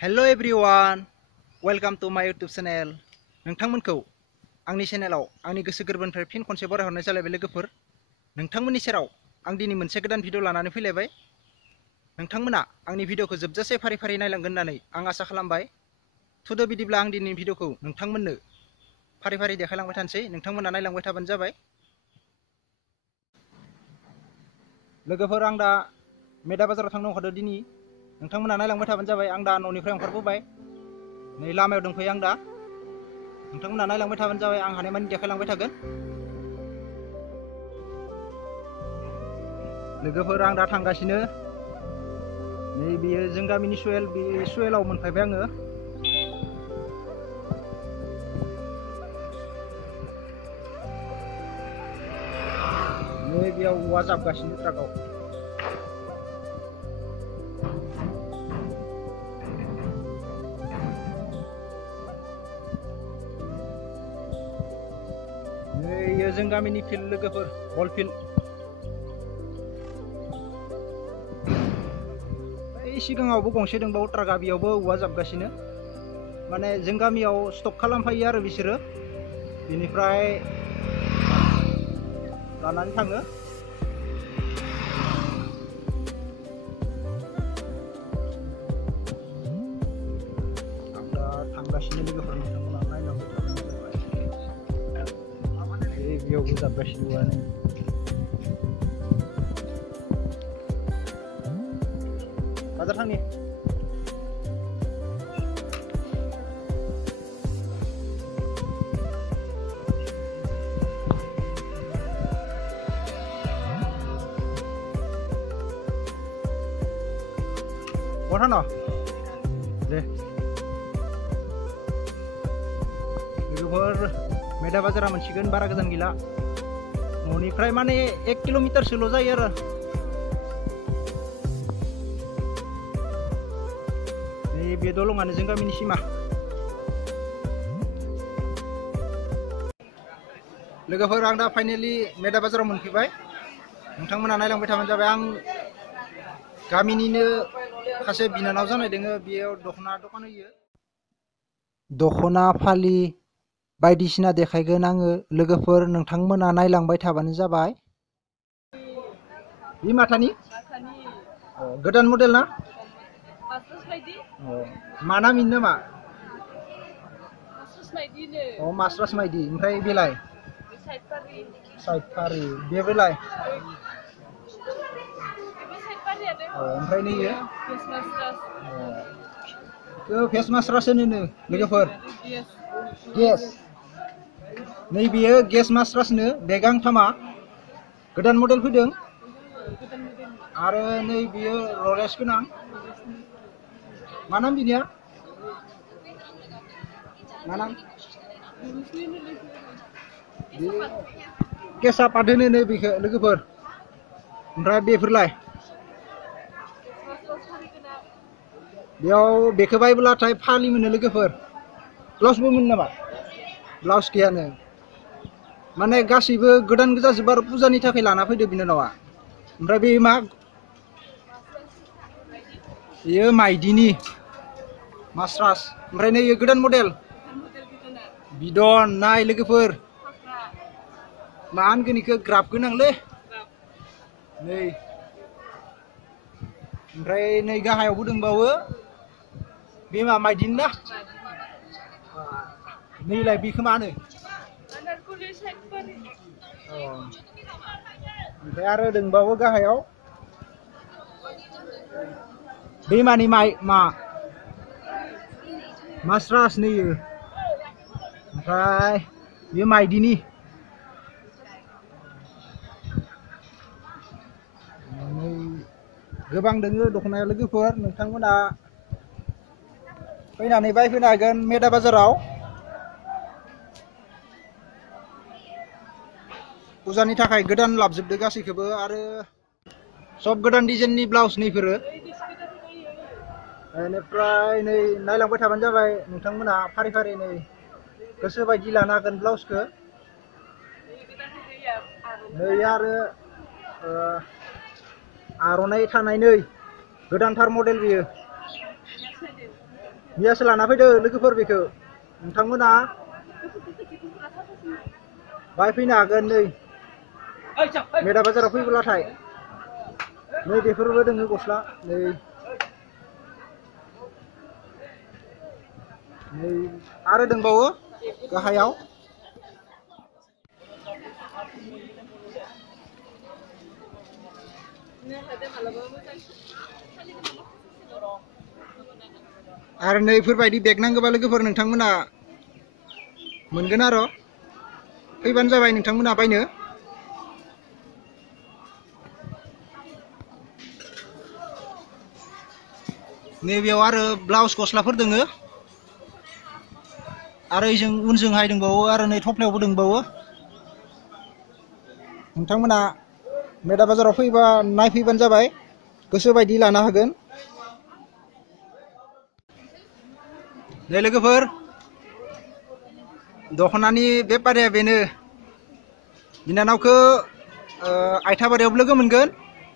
Hello everyone, welcome to my YouTube channel. नोंथांमोनखौ आंनि चेनेलाव आंनि गोसो गोरबोनिफ्राय फिन खनसे बरायहरनाय जालायबाय लोगोफोर। नोंथांमोननि सेराव आं दिनै मोनसे गोदान भिडिअ लानानै फैलायबाय। नोंथांमोना आंनि भिडिअखौ जोबजासे फारि फारि नायलांगोन होननानै आं आसा खालामबाय। थुदो बिदिब्ला आं दिनैनि भिडिअखौ नोंथांमोननो फारि फारि देखायलांबाय थानोसै, नोंथांमोना नायलांबाय थाबानो जाबाय। लोगोफोर आं दा मेदा बाजाराव थांनो ओंखारदों दिनै। नोंथांमोना नायलांबाय थाबानो जाबाय। आं दा न'निफ्राय ओंखारबोबाय, नै लामायाव दंफैयो आं दा। नोंथांमोना नायलांबाय थाबानो जाबाय, आं हानायमानि देखायलांबाय थागोन। लोगोफोर आं दा थांगासिनो। नै बेयो जों गामिनि सुवेल, बे सुवेलाव मोनफैबाय आङो। नै बेयाव औवा जाबगासिनो ट्राकआव। नै जों गामिनि फिल्ड लोगोफोर, बल फिल्ड। बै सिगाङावबो गंसे दंबावो ट्राकआ, बेयावबो औवा जाबगासिनो। माने जों गामियाव स्टप खालामफायो आरो बिसोरो, बेनिफ्राय लानानै थाङो। आं दा थांगासिनो लोगोफोर, नोंथांमोना नायलांबाय थाबानो जाबाय। बेयावबो जाबगासिनो औवायानो। बाजार थांनि। बहा थांनो दे लोगोफोर। मेदा बाजारा मोनसिगोन, बारा गोजान गैला। न'निफ्राय माने 1 किल'मिटारसोल' जायो आरो। बे दलंआनो जों गामिनि सिमा। लोगोफोर आं दा फाइनेलि मेदा बाजाराव मोनफैबाय। नोंथांमोना नायलांबाय थाबानो जाबाय। आं गामिनिनो सासे बिनानाव जानाय दोङो, बेयाव दख'ना दखान होयो। दख'ना फालि बायदिसिना देखायगोन आङो लोगोफोर, नोंथांमोना नायलांबाय थाबानो जाबाय। बे माथानि गोदान मडेल ना? मा नाम इनि नामा? मास्रास माइदि। ओमफ्राय बेलाय साइदफारि, बेबोलाय? ओमफ्राय नैयो फेस मास्रास होनो लोगोफोर, गेस। नै बेयो गेस मास्रासनो, बे गांथामा गोदान मडेल फैदों। आरो नै बेयो रलेक्स गोनां। मा नाम बिनिया? मा नाम? केसा पाट होनो बेखौ लोगोफोर। ओमफ्राय बेफोरलाय? बेयाव बेखौ बायब्लाथाय फालि मोनो लोगोफोर। ब्लाउसबो मोनो नामा? ब्लाउस गैयानो। माने गासैबो गोदान गोजाजोब आरो फुजानि थाखाय लाना फैदो बिनानावा। ओमफ्राय बे मा? बेयो माइदिनि मास्रास। ओमफ्राय नै गोदान मडेल बिदन। नाय लोगोफोर, मा होनगोन इखो, ग्राफ गोनांलै नै। ओमफ्राय नै गाहायावबो दंबावो, बे मा माइदिनि ना? नैलाय बेखौ मा होनो? ओमफ्राय आरो दंबावो गाहायाव, दैमानि मा मास्रास नैयो। ओमफ्राय बे माइदिनि। गोबां दोङो दख'नाया लोगोफोर, नोंथांमोना फैनानै बायफैनो हागोन मेदा बाजाराव। फुजानि थाखाय गोदान लाबोजोबदो गासैखौबो, आरो सब गोदान डिजाइननि ब्लाउस नैफोरो। बेनिफ्राय नै नायलांबाय थाबानो जाबाय नोंथांमोना फारि फारि। नै गोसो बायदि लानो हागोन ब्लाउसखौ। नै आरो आर'नाइ थानाय, नै गोदानथार मडेल बेयो। मैयासो लाना फैदो लोगोफोर बेखौ नोंथांमोना बायफैनो हागोन नै मेदा बाजाराव फैब्लाथाय नै बेफोरबो दोङो गस्ला नै आरो दंबावो गाहायाव आरो नै बेफोरबायदि बेग नांगौबा लोगोफोर नोंथांमोना मोनगोन आरो फैबानो जाबाय नोंथांमोना बायनो नैबेयाव आरो ब्लाउस गस्लाफोर दोङो आरो जों उनजोंहाय दंबावो आरो नै थफ्लायावबो दंबावो नोंथांमोना मेदा बाजाराव फैबा नायफैबानो जाबाय गोसो बायदि लानो हागोन नै लोगोफोर दखनानि बेपारिया बेनो बिनानावखौ आइथाबारियावबो लोगो मोनगोन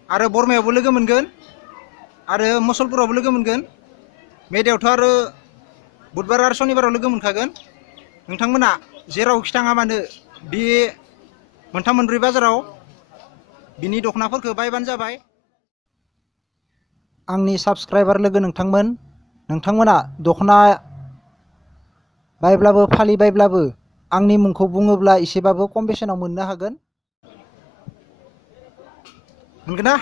आरो बरमायावबो लोगो मोनगोन आरो मसलपुरावबो लोगो मोनगोन मेदायावथ' आरो बुधबार आरो सनिबाराव लोगो मोनखागोन नोंथांमोना जेरावखि थाङा मानो बे मोनथाम मोनब्रै बाजाराव बिनि दखनाफोरखौ बायबानो जाबाय आंनि साबस्क्राइबार लोगो नोंथांमोना दखना बायब्लाबो फालि बायब्लाबो आंनि मुंखौ बुङोब्ला एसेबाबो खम बेसेनाव मोननो हागोन मोनगोन ना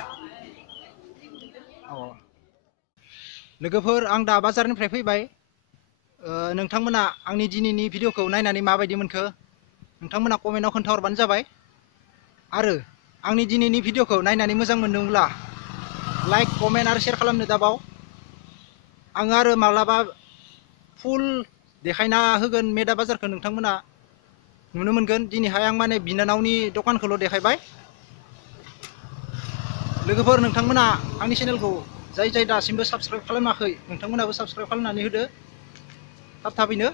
लोगोफोर आं दा बाजारनिफ्राय फैबाय नोंथांमोना आंनि दिनैनि भिडिअखौ नायनानै माबायदि मोनखो नोंथांमोना कमेन्टआव खोन्थाहरबानो जाबाय आरो आंनि दिनैनि भिडिअखौ नायनानै मोजां मोनदोंब्ला लाइक कमेन्ट आरो शेयार खालामनो दाबाव आं आरो माब्लाबा फुल देखायना होगोन मेदा बाजारखौ नोंथांमोना नुनो मोनगोन दिनैहाय आं माने बिनानावनि दखानखौल' देखायबाय लोगोफोर नोंथांमोना आंनि चेनेलखौ जाय दासिमबो साबस्क्राइब खालामाखै नोंथांमोनाबो साबस्क्राइब खालामनानै होदो थाबैनो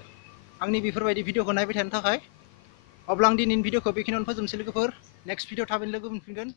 आंनि बेफोरबायदि भिडिअखौ नायबाय थानो थाखाय अब्ला आं दिनैनि भिडिअखौ बेखिनियावनो फोजोबनोसै लोगोफोर नेक्स्ट भिडिअ थाबैनो लोगो मोनफिनगोन